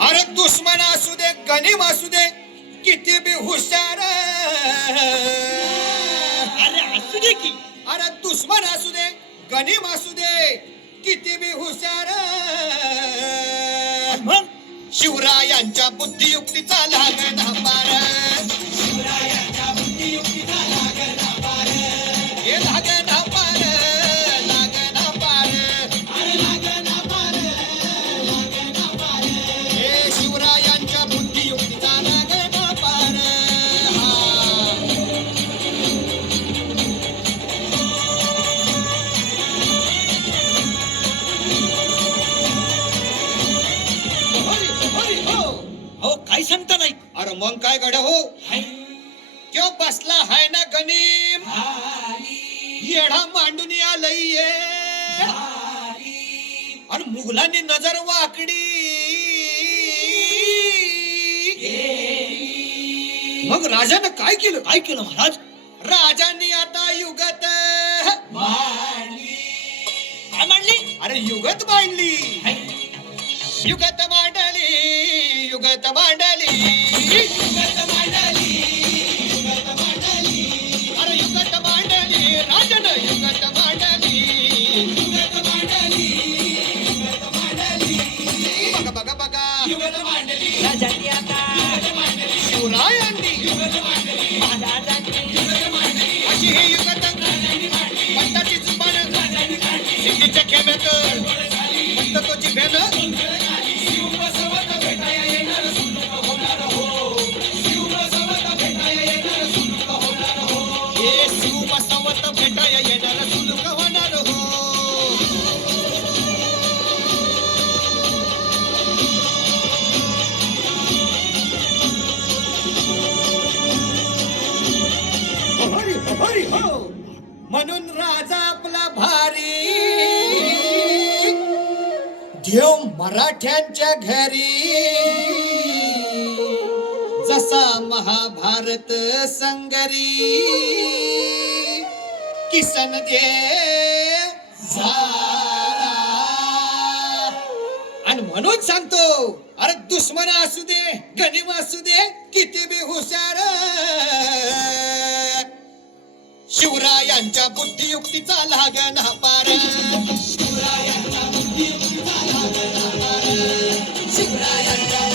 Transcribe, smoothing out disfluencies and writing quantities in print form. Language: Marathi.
अरे दुश्मन असू दे गणिम असू दे किती बी हुशार, अरे असू दे की. अरे दुश्मन असू दे गणिम असू दे किती बी हुशार. मग शिवरायांच्या बुद्धियुक्तीचा लागला पार, शिवरायांच्या बुद्धियुक्तीचा लागला पार. हे लागला पार, लागला पार, अरे लागला पार, लागला पार. हे शिवरायांच्या बुद्धियुक्तीचा लागला पार. हो काय सांगता नाही. अरे मग काय गड हो, हाय. क्यों बसला है ना गणिम, येडा मांडून आलंय ये. आणि मुघलांनी नजर वाकडी, मग राजानं काय केलं? काय केलं महाराज? राजांनी आता युगत मांडली. काय मांडली? अरे युगत मांडली, हाय. युगत मांडली, युगत मांडली, युगत मांडली, युगत मांडली. अरे युगत मांडली, राजानं युगत मांडली. युगत मांडली, युगत मांडली. बघा बघा बघा, युगत मांडली. राजांनी आता युगत मांडली. शिवरायांनी युगत मांडली. महाराजांनी युगत मांडली. अशी ही युगत राजांनी मांडली. पंताची जुबान, राजांनी काढली. सिंधीच्या खेम्यात पंत तोची भेन. शिवबसवत भेटाया येणार सुलूक होणार हो. शिवबसवत भेटाया येणार सुलूक होणार हो. हे शिव बसवत भेटाया येणार सुलूक होणार हो. हरी हरी हो, म्हणून राजा आपला भारी, देव मराठ्यांच्या घरी. जसा महाभारत संगरी, किसन देव झाला. आणि म्हणून सांगतो, अरे दुश्मन असू दे गणिम असू दे किती बी हुशार, शिवरायांच्या बुद्धियुक्तीचा लागना पार. शिवरायांच्या बुद्धियुक्तीचा लागला पार. शिवरायांच्या